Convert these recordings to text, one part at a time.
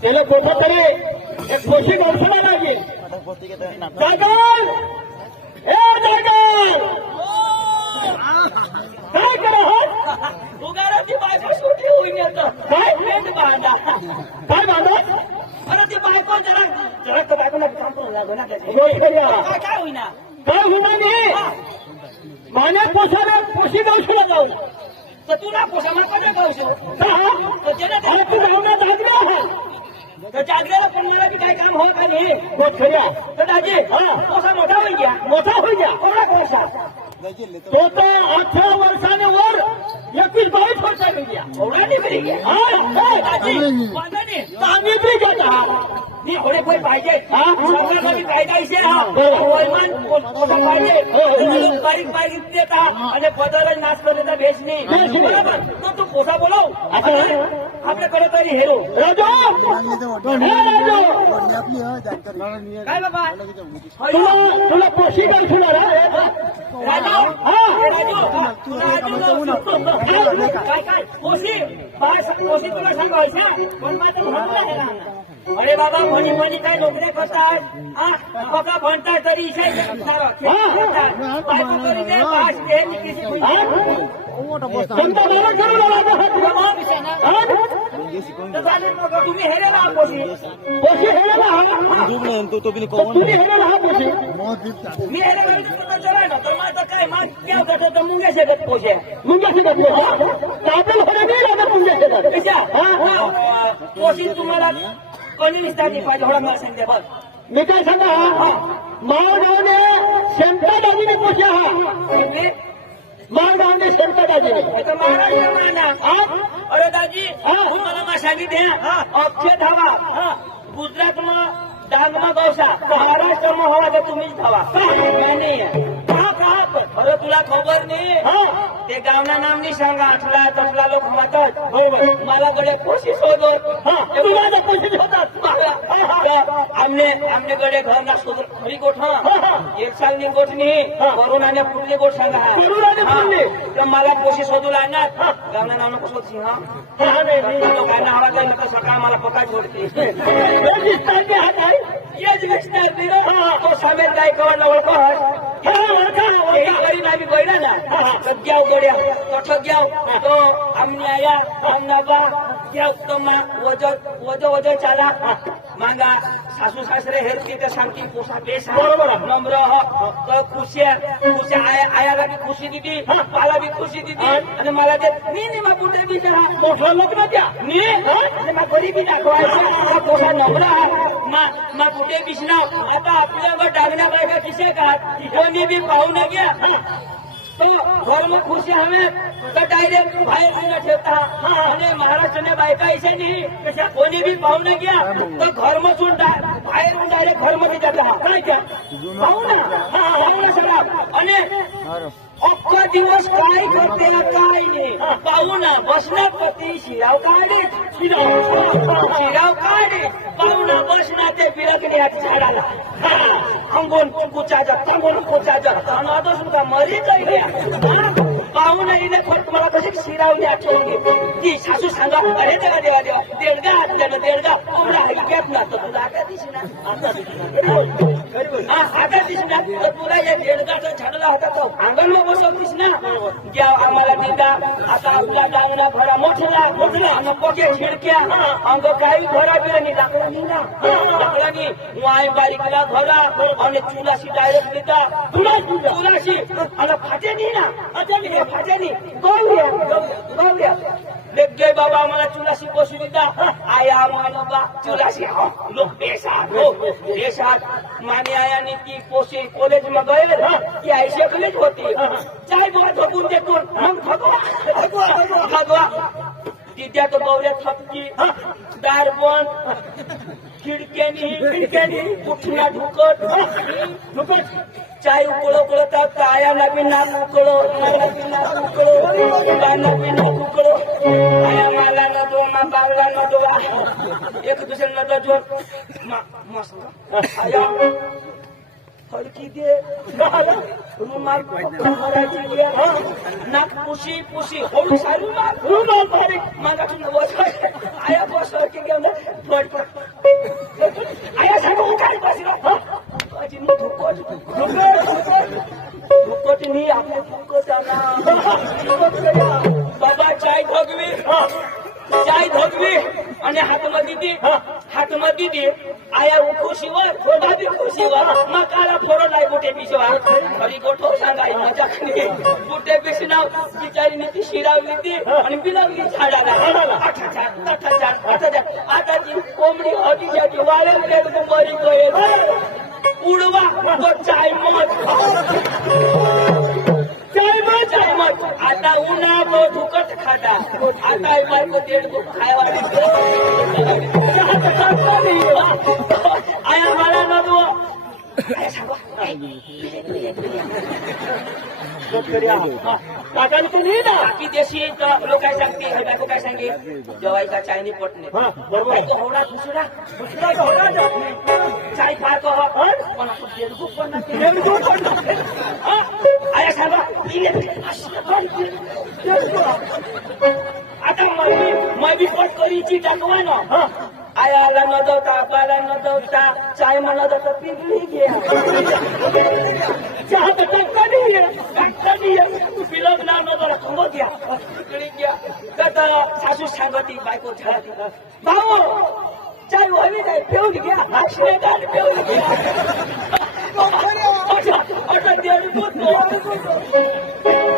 त्याला कोठा तरी एक पोशी गौशाला लागेल. जागर हे जागर काय करत उगाराची बायको सुटी होईन येतं काय पेट बांधा काय बांधा अरे ती बायको जरा जरा तर बायकोला काम करून लागो ना त्याचे काय होईना काय होणार नाही मान्या पोसाला पोशी गौशाला जाऊ तर तुला पोसा मला कधी गौशो तू जाऊन जागल्या तर जागल्याला पण मला बी काही काम होत नाही तर दाजी पोसा मोठा होई गया कोणा पोसा तो तर 18 वर्षाने वर 21-22 वर्षाने गया एवढा निघली गया मी थोडे कोई पाहिजे कायदा विषय पाहिजे बारीक बारीक देता आणि पदाला नाश करण्याचा भेस नाही बरोबर तो तू पोसा बोलव आपल्याकडे तरी हेरो काय बाबा तुला पोशी करणार काय पोशी तुला सांगायचं पण माझं अरे बाबा म्हणी काय नोकऱ्या करतात बघा म्हणतात तरी तुम्ही हेरेला पोशी हेरेला तुम्ही हेरेला हा पोशी मी हेरे चलाय ना तर माझं काय माझ क्या करतो तर मुंग्या शेतात पोशे मुंग्या शेतात कापल होणे नाही आता मुंग्या शेतात पोशी तुम्हाला कोणी विस्तारली पाहिजे थोडा मला सांगते बघ मी काय सांगा माळगावने शेमटा दाजीने पोषा हा माळगावने शेमटा दाजीने अरे दाजी तुम्हाला माशाली द्या अक्षय धावा गुजरात मा डांगमा गौसा महाराष्ट्र मा हवा तर तुम्हीच धावा अरे तुला खबर नाही ते गावना नाम नाही सांगा आठला तसला लोक म्हणतात मला गडे कोशिश होतात कोशिश होतात आमने गडे घर ना शोध खरी गोठ एक साल नी गोठ नाही कोरोनाने पुढली गोठ सांगा मला कोशिश शोधू लागणार गावना नाम नको शोध सिंह लोकांना हवा नका सकाळ मला पकाय सोडते तो सामेर काय कवर ओळख गरीब गयडा ना सग्याव गड्या तो ठग्याव तो आमने आया नवा ग्याव तो वज चाला मांगा सासू सासरे हेरती तर सांगती पोसा बेस नम्र खुशी आयाला बी खुशी दिली मला बी खुशी दिली आणि मला ते मी मा कुठे बी मोठं लोक ना त्या मी मा गरीबी दाखवायचं पोसा नम्र मा कुठे बिसना आता आपल्यावर डागण्या बायका किसे का कोणी बी पाहू न गया तो घर में खुशी हमें तो डायरेक्ट बाहेर न ठेवता आणि महाराष्ट्राने बायका ऐसे नाही कोणी बी पाहू न गया तो घर मधून बाहेर डायरेक्ट घर मध्ये जाता काय क्या पाहू ना सगळा आणि अख्खा दिवस काय करते काय नाही पाहू ना बसणार पती शिराव काढे शिराव काढे पाहू ना बसणार ते बिरकणे झाडाला अंगोन कुचाजा अनाथ सुद्धा मरी जाईल पाहू ना इथे तुम्हाला कशी शिरावली आठवली ती सासू सांगा अरे देवा देवा देवा देडगा हात देडगा कोंबडा ऐक्यात ना तर तुला आता दिसणार तर तुला या देडगाचा झाडला होता तो अंगणला बसवतीस ना ज्या आम्हाला देता आता आपला डांगणा घरा मोठला आणि पोटे खिडक्या अंग काही घरा बिरानी लाकडानी वाय बारीकला घरा आणि चुलाशी डायरेक्ट देता चुलाशी आणि फाट्यानी ना अच्छा फाट्यानी गौऱ्या लेक गए बाबा आम्हाला चुलाशी पोषू देता आया आम्हाला बा चुलाशी लोक देशात माने आया नी ती पोषी कॉलेज में गए ती ऐसे कॉलेज होती चाय बुवा झोपून देतून मग भगवा तिथ्या तो गौऱ्या थपकी दार बंद खिडक्यानी उठना ढुकट चाय उकळत आयाला बी नाक उकळो मुलांना बी नाक उकळो आया मला न दो ना बावला न दो एक दुसऱ्याला तर जो मस्त आया फडकी दे रुमाल मराठी नाक पुशी हळू सारू रुमाल बारीक मागातून चाय धोतली आणि हातमध्ये दी आया खुशीवर थोडा बी खुशीवर मग काला फोडो नाही कुठे पिशवा खरी गोठो सांगाय माझ्या कुठे पिशनाव बिचारीने ती शिरावली ती आणि बिलावली झाडाला आता जी कोंबडी होती ज्याची वाळेल पेट बरी गये उडवा तो चाय मत आता उन्हा तो फुकट खाता आता बायको दीड बुक खायवा आया मला नको बाकी देशी लोक काय सांगते हे बायको काय सांगे जेवायचा चायनी पटणे होणार दुसरा चाय फार पण आया सांगा आता मी पट करीची टाकवानो आयाला न दवता बाला न दवता चाय मला दवता पिघली घ्या चहा तर कधी पिलक ना न जरा खंबत घ्या पिघली घ्या तर सासू सांगती बायको झाला भाऊ चाय व्हावी नाही पेऊन घ्या अक्षरेदार पेऊन घ्या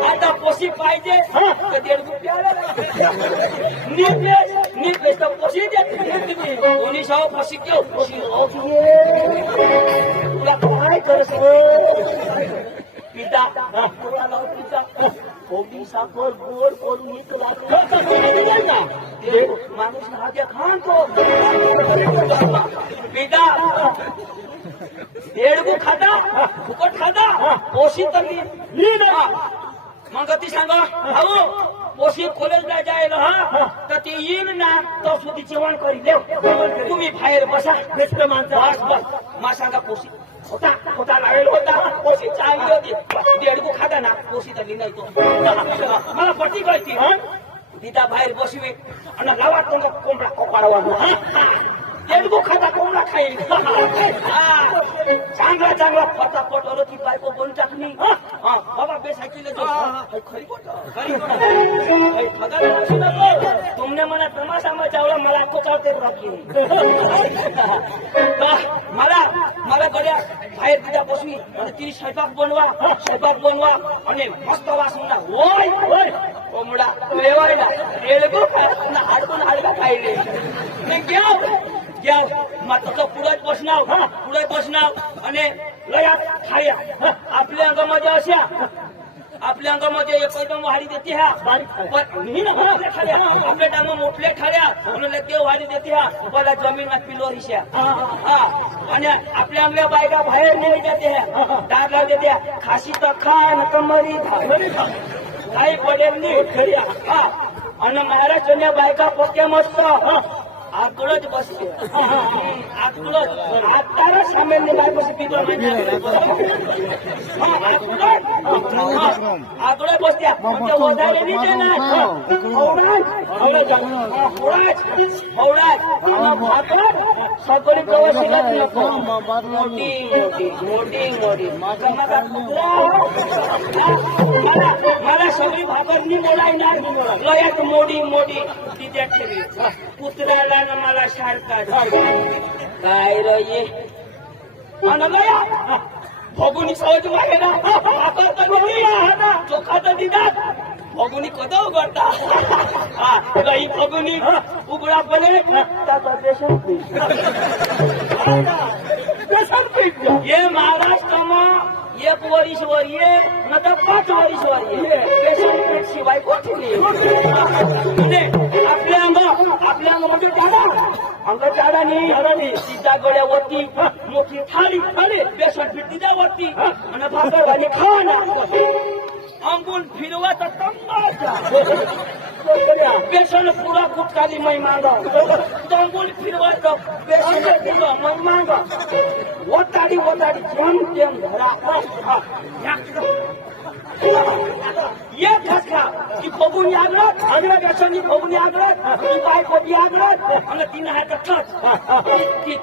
आता पोशी पाहिजे तर नीट पोशी दोन्ही सह पोशी घेऊ तुला काय करस पिता खोबी साखर गोड करून माणूस हात्या खातो पिता देडगू खाता फुकट खाता पोशी तरी मग ती सांगा भाऊ पोशी कॉलेजला जायला तर ती येईल ना तो सुधी जेवण करी देव तुम्ही बाहेर बसा बेस्ट माणसं मा सांगा पोशी होता लागेल होता पोशी चांगली होती देडगू खाता ना पोशी तरी नाही तो मला पट्टी कळती तिथं बाहेर बसवे आणि लावा तुमचा कोंबडा कोपाडा वाजला देडगू खाता कोंबडा खाईल चांगला फटाफट आलो ती बायको बोलून टाकली बाबा बेसायकीला खरी तुमने मला तमाशा मचावला मला कोकावते मला गड्या बाहेर तिला बसवी आणि ती स्वयंपाक बनवा आणि मस्त वासना होय कोंबडा लेवायला देडगू हाडकून हाडका खायले घ्या मात्र पुढे बसणार आणि लयात खाया आपल्या अंगामध्ये अशा आपल्या अंगामध्ये एकदम वाढी देते ह्या आपल्या टांग मोठल्या ठाड्या म्हणून देव वाढी देते ह्या मला जमीनात पिलो हिशा आणि आपल्या अंगल्या बायका बाहेर नेली जाते ह्या डाग लाव देते खाशी तर खान कमरी काही पडेल नाही आणि महाराष्ट्राच्या बायका पक्या मस्त आगळच बसते आता सामान्य बायकोशी पितो आगळ बसत्या सगळी कवर शिकत नको मोठी मला सगळी भाकरनी बोलायणार लयात मोडी तिथे ठेवी कुत्र्याला मला सारखा काय रे भगुनी सहज मागे ना चोखा तर दिदात भगुनी कदा उघडता भगुनी उघडा बने ये महाराष्ट्रमा एक वरीसवर ये न तर 5 वरीसवर ये पेशंट शिवाय कोठली आपल्या अंग म्हणजे अंग झाडानी तिच्या गळ्यावरती मोठी थाळी बेसन पीठ तिच्यावरती आणि भाकर आणि खाणं अंगून फिरवा तर तंबाचा बेसन पुरा गुटकाली मै मांगा अंगून फिरवा तर बेसन पुरा मै मांगा वताडी जेम तेम धरा एक खसखा की बघून आगळत आगळत बेसनी बघून आगळत ती बायको बी आगळत आणि तिनं हात टच की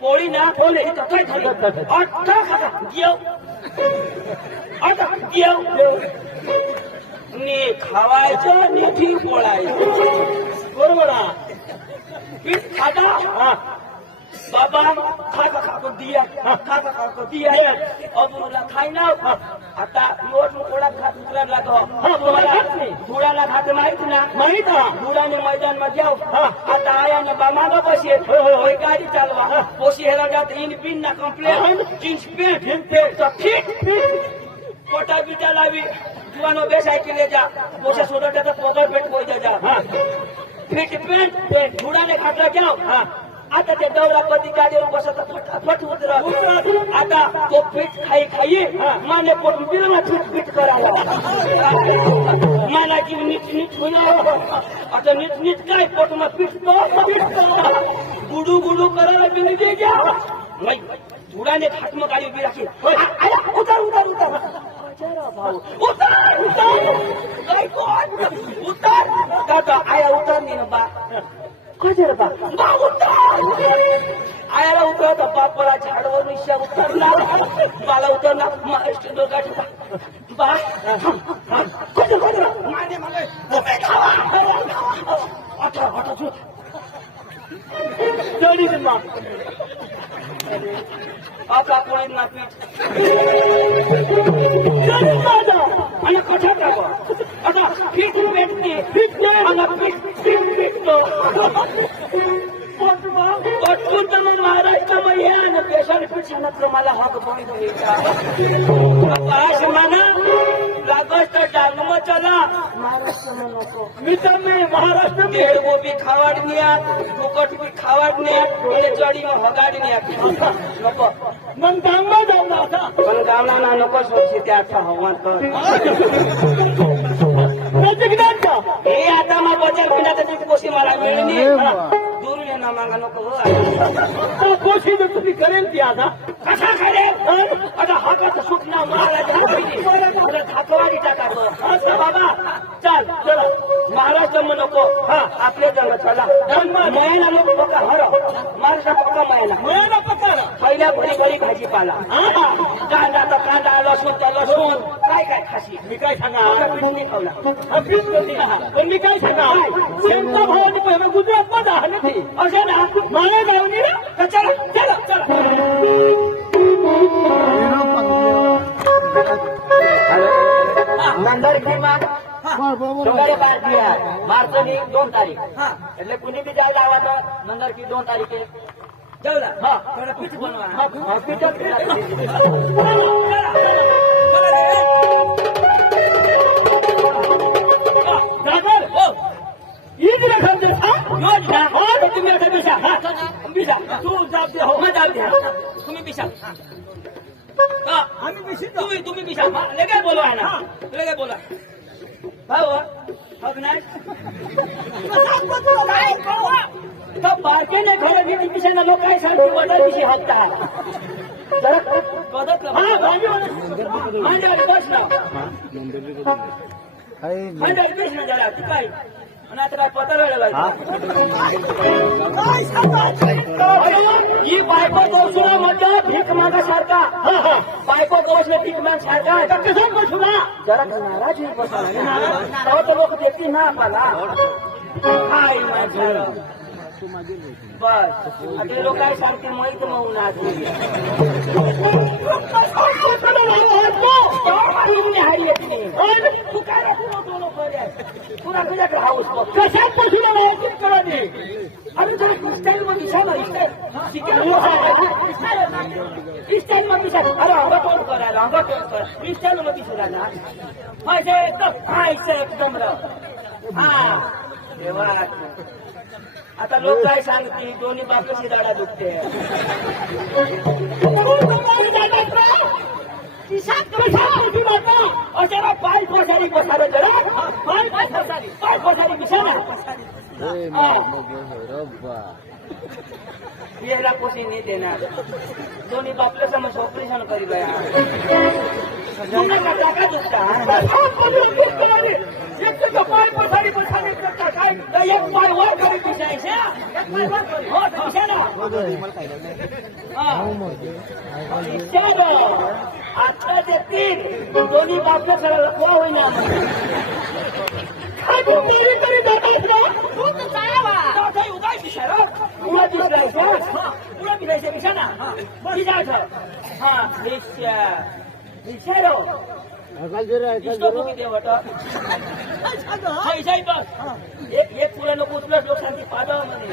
पोळी ना पोळे काय झालं अट्टा खाता घेऊ नी खावायचं नीठी पोळायचं बरोबर बाबा खाका खाको दिया खाका खाको दिया अबुला खाइना आता लोट थोडा खात उतरायला लागो धुळाला खाते माहित ना माहित धुळाने मैदानमा जाऊ आता आयाने बामाला बसे होय गाडी चालवा पोशी हेला जात इन पिन ना कंप्लेंट जीन्स पेंट फिट कोटा बिटा लावी जुवानो बेसायकले जा पोशा सोडत तर पदर पेट होई जा फिट पेंट धुळाने खातला जाऊ आता ते दौरापती गाडीवर बसत फट उतर आता तो पीठ खाई माने पोट बिना फिट करावा माना की नीट होणार आता नीट काय पोट मा पीठ गुडू करायला बिनी दे जा नाही धुडाने हातम गाडी उभी राखी उतर भाऊ उतर दादा आया उतर नाही बा कजर बा आयाला उतरत बापाला झाडवर निशा उतरला मला उतरला महाराष्ट्र दोघाठी बा आता कोणी ना पीठ आणि कशा टाका आता पीठ भेटते पीठ भेटतो पटकून तर मग महाराष्ट्रामध्ये हे आणि पेशंट पिछानत मला हक बंद म्हणा लागत तर डांगम चला महाराष्ट्र नको मी तर मी महाराष्ट्र तेल गोबी खावाडण्यात फुकट बी खावाडण्यात आणि चढी हगाडण्यात नको मग डांगमा जाऊ असा पण गावना नको सोडशी त्याचा हवामान कर हे आता मग बचत पिण्याची कोशी मला मिळली दूर येणार मागा नको कोशी तुम्ही करेल ती आता कसा करेल आता हातात सुटणार महाराज थाकवाडी टाकायचं बाबा चाल चला महाराष्ट्र नको आपले जंग चला महिना लोक पक्का हर महाराष्ट्र पक्का महिना पक्का पहिल्या घरी भाजीपाला कांदा तर कांदा लसूण काय खाशी मी काय सांगा पण मी काय सांगा शेमचा भावानी पहिला गुजरात मध्ये आले ते असे ना मला जाऊन चला चला चला नंतर किंमत सगळे बार दिया मार्चनी 2 तारीख એટલે कुणी बी जायला आवाज नंतर की 2 तारीखे जेवला थोडं पीठ बनवा तुम्ही पिशा तुम्ही पिशा लगे बोलवा आहे ना लगे बोला भाऊ बारके नाही घर घेतली पिशाना लोक काय सांगतो वडा पिशी हाकताय जरा पदक बस ना जरा तू काय आणि आता काय पता वेळ ही बायको गौसुला म्हणजे भीक मागासारखा बायको गौसला भीक मागसारखा कसं बसुला जरा नाराज होईल बसा तो लोक देखील ना आम्हाला काय माझं बस ते लोक काय सांगते माहित मग तू काय पुरा तुझ्याकडे हाऊस कशात पशुला माहिती करा दे अरे तुला स्टाईल मध्ये विचार स्टाईल मध्ये विचार अरे हवा तोड करायला हवा तोड कर स्टाईल मध्ये विचारायला खायचं एकदम हा देवा आता लोक काय सांगते दोन्ही बापाची दाडा दुखते अशा पाय पसारी पसार जरा पाय पसारी बिछाना याला कोशी नाही देणार दोन्ही बापला समज ऑपरेशन करी गया टाका दुखता पाय पसारी पसारी करता काय एक पाय वर करी पिसायचे आता ते 3 दोन्ही बापला सगळं लपवा होईना तरी जातात ना तू तर जावा उगाय पिसार तुला दिसला एक तुला नको उचलत लोक सांगते पादळ म्हणे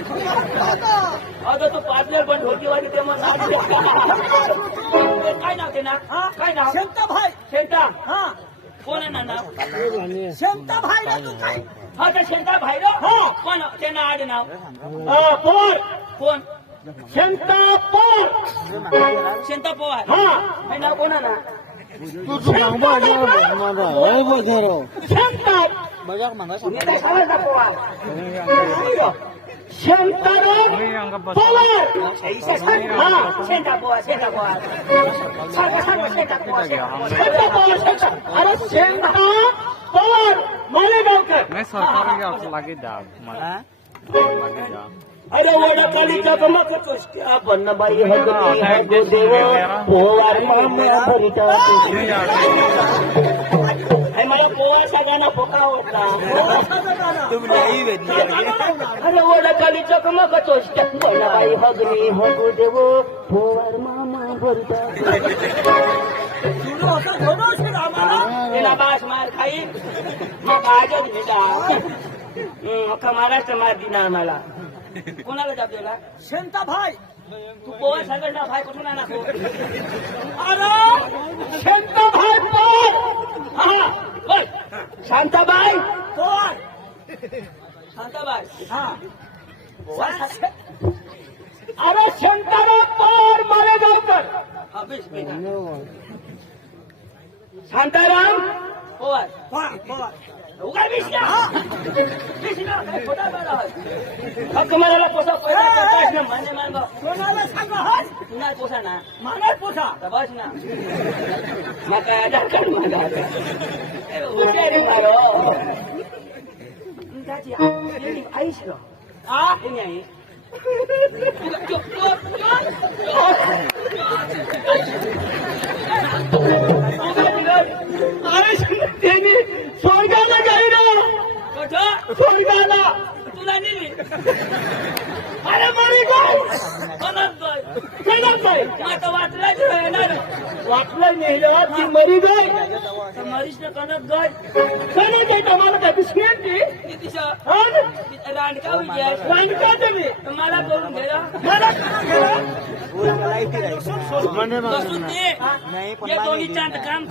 अगं तू पादळ पण ढोलकी वाटी ते मग काय नाव ते ना काय नाव शेंता भाई शेंता हा कोण आहे ना नाव शेंता भाई ना तू काय हा तर शेंता भाईरो कोण ते ना आड नाव पोर कोण शेंता पोर शेंता पवार हा हे नाव कोण आहे ना शेंता पवार शांताराम पवार शेंता पवार शेंता पवार शेंता पवार अरे शेंता पवार मालेगावकर नाही सरकार घ्यावं लागेल दा मला अरे वडकालीचा गमकतोस त्या बन्नबाई हगती हगो देव पोवार माम्या भरिता मला पोवाचा गाणं फोका होता अरे वडकालीचा गमकतोस त्या बन्नबाई हगली हगो देव पोवार मामा भरिता तिला बास मार खाई मग आजच भेटा अख्खा महाराष्ट्र मार दिना मला कोणाला जाब दिला शेंता भाई तू पोवा सगळं ना भाई कुठून आणा अरे शेंता भाई पोर शांताबाई पोर शांताबाई हा अरे शंकरराव पवार मालेगावकर हा बेस शांताराम पवार पवार उगाय विषय फक्त मला पोसा पैसा मान्य मानग कोणाला सांगा हा पुन्हा पोसा ना मला पोसा बस ना मका दाखल मागा हुशारी मारो त्याची आईश रो हे नाही अरे त्यांनी स्वर्गाला गेली ना स्वर्गाला तुला नेली अरे मरी गो कनक आता वाचलाय येणार वाटलं नेलं ती मरी गई मरीच ना कनक गाय कधी ते तुम्हाला काय बिस्किट ती कितीशा हा रांडका विजय सांगता तुम्ही मला करून घ्या मला बसून दे या दोन्ही चांद काम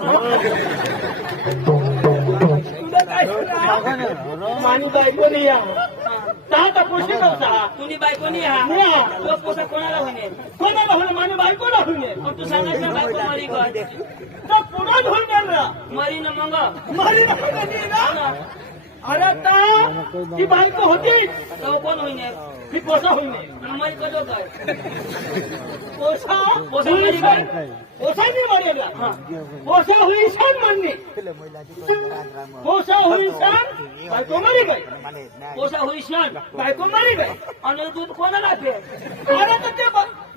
मानी बायको नाही या सहा पोषी नव्हता तुम्ही बायकोनी हा लोक पोसा कोणाला होणे कोणाला होईल मानी बायको ना होईल मग तू सांगायचं बायको मरी गय तर पुन्हा होईल ना मरी न मग मरी ना अरे आता ती बायको होती तो कोण होईने ती पोसा होईल मरी कजो काय पोसा पोसा मरी गय पोसा नाही मरेला पोसा होईल सण म्हणणे पोसा होईल सण बायको मरी गई पोसा होई सण बायको मरी गई आणि दूध कोणाला पे अरे तर ते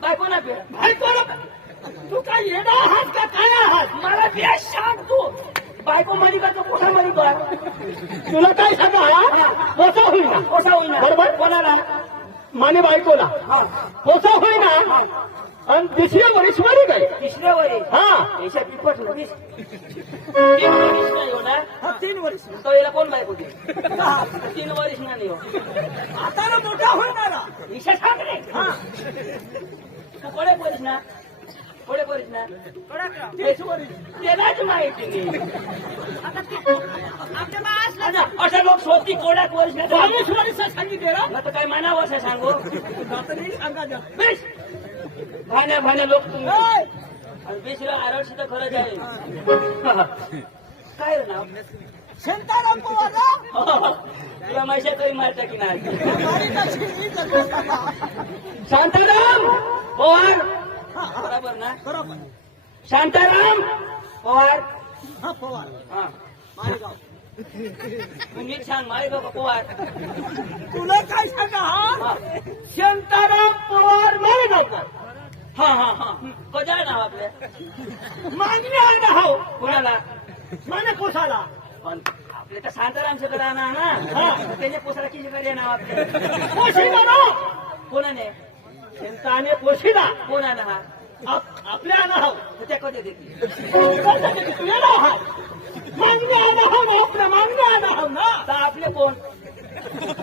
बायकोला पे बायको तू काय येडा आहात का काय आहात मला बेस सांग तू बायको मरी का तो पोसा मरी गय तुला काय सांगा पोसा होईल ना पोसा होईना बरोबर कोणाला माने बायकोला पोसा होईल ना आणि दुसऱ्या वरीस मरी गई तिसऱ्या वरी हा याच्या पिपट होतीस 3 वरीस नाही हो ना 3 वर्ष तो याला कोण बायको दे 3 वरीस नाही हो आता ना मोठा होणार विषय सांग रे तू कोडे पोरीस ना कोडे पोरीस ना तेच वरीस त्यालाच माहिती नाही अशा लोक शोधती कोड्यात वर्ष ना 40 वर्ष सांगितलं तर काय मानावं असं सांगू सांगा बेस भाण्या लोक तुम्ही आणि बेसला आरडशी तर खरंच आहे काय रे नाव शांताराम पवार तुला माहिती तरी मारता की नाही शांताराम पवार बरोबर ना बरोबर शांताराम पवार हा पवार हा मारेगाव तू नीट सांग मारेगाव का पवार तुला काय सांगा हा शांताराम पवार मारेगावकर हा हा हा कजा नाव आपल्या मागणी आहे ना हो कुणाला माने पोसाला पण आपले तर शांतारामचं करा ना त्याच्या पोसाला किती करे नाव आपले पोशी म्हणा कोणाने शेंताने पोशीला कोणाला हा आपल्या नाव त्या कधी देते तुझ्या नाव हा मागण्या नाव आपल्या मागण्या नाव ना तर आपले कोण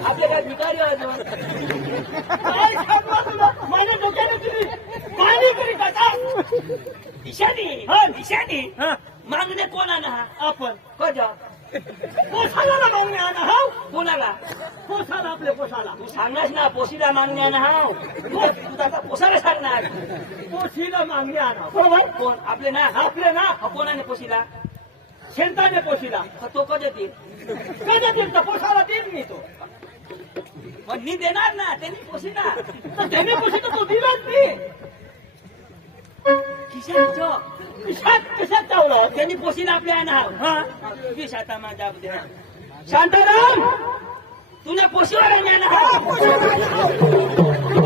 आपले काय भिकारी अजून काय सांगणार तुला माझ्या डोक्याने तुझी पाणी करी टाका ईशानी हा. ईशानी हा, मागणे कोणाला हा आपण कजा पोसाला ना मागण्या ना कोणाला पोसाला आपल्या पोसाला तू सांगणार ना पोशीला मागण्या ना हाव तू आता पोसाला सांगणार पोशीला मागण्या ना बरोबर कोण आपले ना आपले ना कोणाने पोशीला शेंताने पोशीला तो कधी देईल कधी देईल तर पोसाला देईल मी तो मग मी देणार ना त्यांनी पोशीला तर त्याने पोशी तर तो दिलाच मी खिशाचं कशात कशात चावलं त्यांनी पोशीला आपल्या ना हा वीस आता माझ्या शांताराम तुला पोशीवर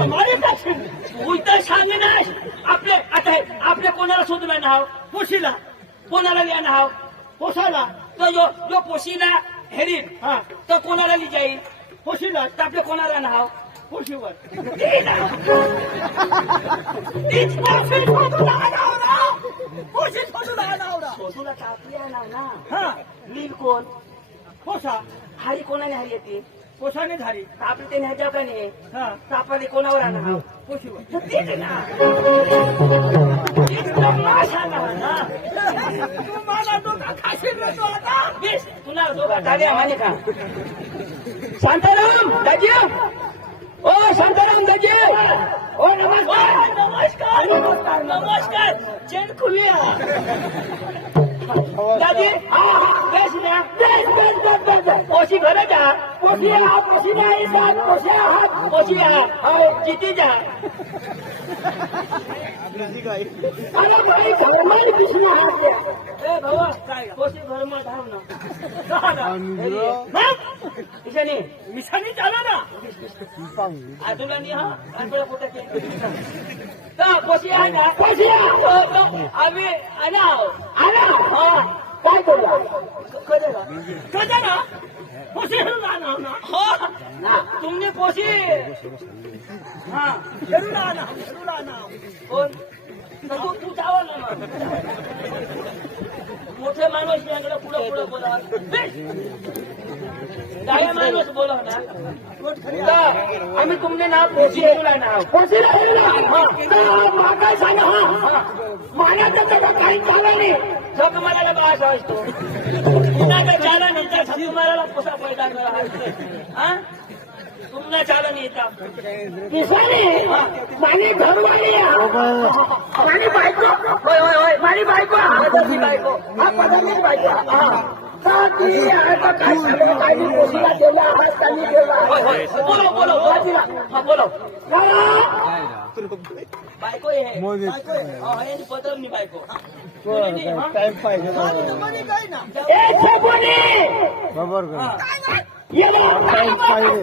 मारी टाकशील तू इथं सांगणार आपले आता आपल्या कोणाला शोधला नाव पोशीला कोणाला लिहा नाव पोसाला तो जो पोशीला हेरील हा तर कोणाला लिहि जाईल पोशीला तर आपल्या कोणाला नाव पोशीवर पोशी सोडून आणावरा शोधूला तर आपल्या नाव ना हा लील कोण पोसा हारी कोणाने हारी येते पोसाने झाली तर आपली ते न्यायच्या का नाही हा तर आपल्याला कोणावर नाव पोशीवर तर तेच ना तेच तमाशा ना तू माझा डोका खाशील ना तू आता बेस तुला दोघा टाळ्या माने का शांताराम दाजी ओ शांताराम दाजी ओ नमस्कार नमस्कार नमस्कार नमस्कार चेन खुलिया दादी बेस ना बेस पोशी घरे जा पोशी नाही सात पोशी हो किती जा ए भाऊ काय पोशी घरमा धाव ना ईशानी मिशानी चाला ना आजूला नाही हा आणि कुठे पोशी आहे ना पोशी आम्ही काय करूया कजा ना पोशी ना हो तुमने पोशी हा हेरुला ना कोण तू जावं ना मग मोठे माणूस यांकडे पुढे पुढे बोला काय माणूस बोला ना आम्ही तुमने ना पोशी हेरुला नाव पोशी काय सांगा मानाचं काही चाललं नाही झक मारायला भाषा असतो चाला नाही तर झक मारायला पोसा पैदा करा हा तुमने चाला नाही मानी घरवाली मानी बायको होय होय होय मानी बायको पदाची बायको हा पदाची बायको बोलो बोलो हा बोलो बायको हे पदरनी बायको टाइम पाहिजे बरोबर टाइम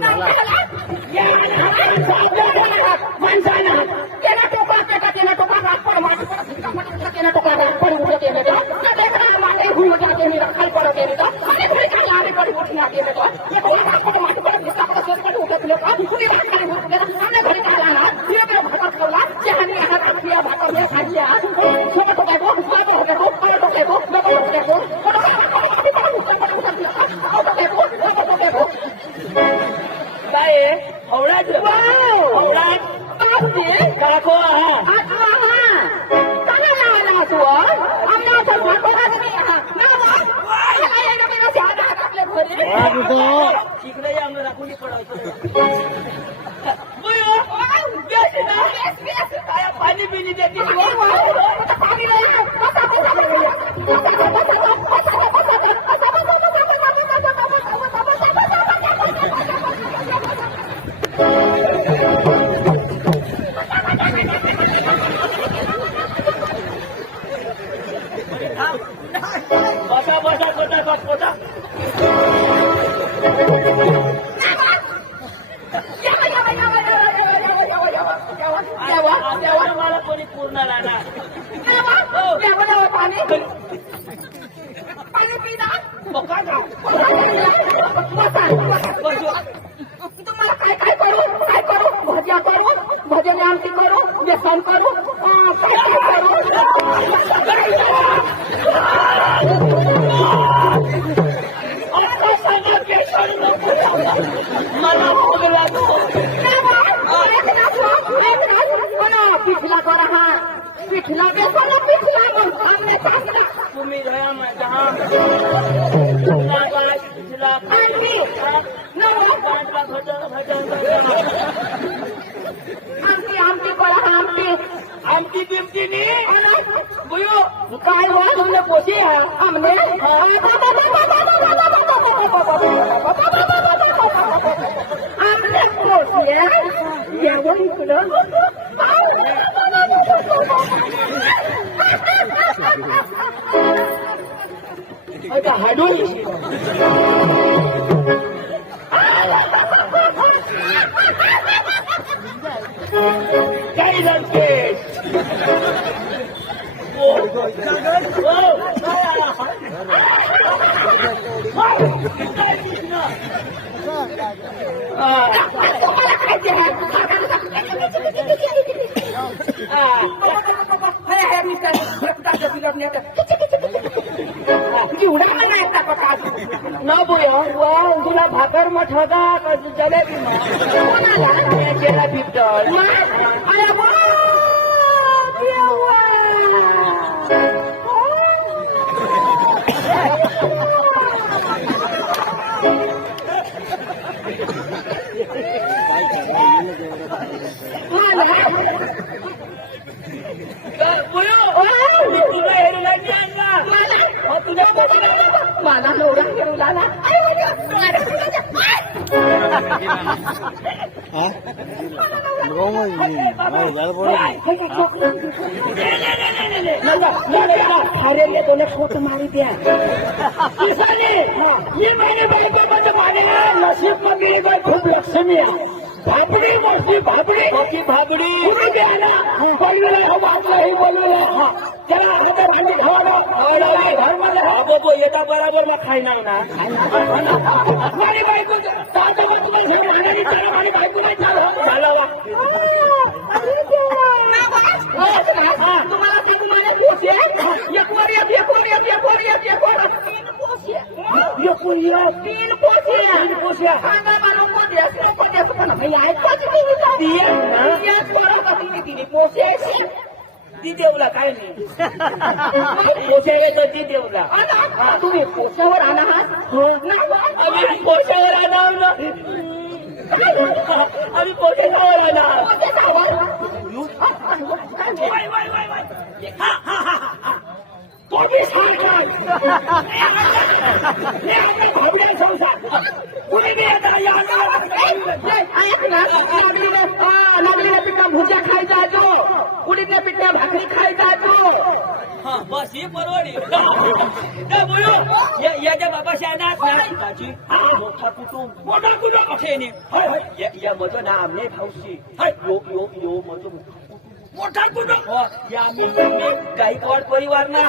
माणसानं त्याला टोका त्याला टोका त्याला काय हवळाच हवळाच काको तिकडे आम्हाला राखून पाणी पिणी देते बसा बसा पोटा पोटा मला कोणी पूर्ण राहणार तुम्हाला काय काय करू भज्या करू भजन आमची करू व्यसन करू मला बोलला पिछला करा हा पिछला व्यसन पिछला तुम्ही गया माझा पिछला आमची करा आमची बिमची नाही बुयो काय हुआ तुमने पोसी है हमने हमने पोसी है ये वो निकलो आता हाडून काही लागते ना बोया तुला भाकर मठ होता जलेबी केला बिपटल तुला हेरू लागली तुझ्या मला नवरा करू लागला अरे ये दोनों फोटो मारी दिया ये मैंने मारेगा नसीब में मेरी कोई खूब लक्ष्मी है भाबड़ी मोटी भाबड़ी मोटी भाबड़ी बोलवे बात नहीं बोलवे चला आता भांडी खावा घर में बाबो येता बराबर में खाई नाही ना मारी बायको ताजा मत में घेऊन आणारी चला मारी बायको नाही झाला वा तुम्हाला ते तुम्हाला पोसे एक वर तीन पोसे सांगा मला पोसे पण भैया तिने पोसे ती देवला काय नाही पोसे येतो ती देवला तुम्ही पोशावर आणा आहात आम्ही पोशावर आणा आम्ही पोशावर आणा तुम्ही सांगा संसार कुणी नगरीला पिठा भुजा खाई जाजो उडीदने पिठा भाकरी खाई जाजो बस ही परवडी याच्या बाबाशी अनाथाची मोठा कुटुंब असे या मधो ना आमने भाऊशी यो मधो मोठा कुटुंब या आम्ही गायकवाड परिवार ना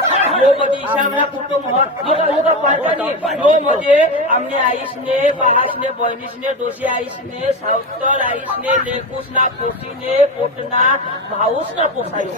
यो मध्ये ईशामना कुटुंब योगा पालकानी यो मध्ये आमने आईसने बाहासने बहिणीसने दोषी आईसने सावतर आईसने लेकूसना पोसीने पोटना भाऊसना पोसायो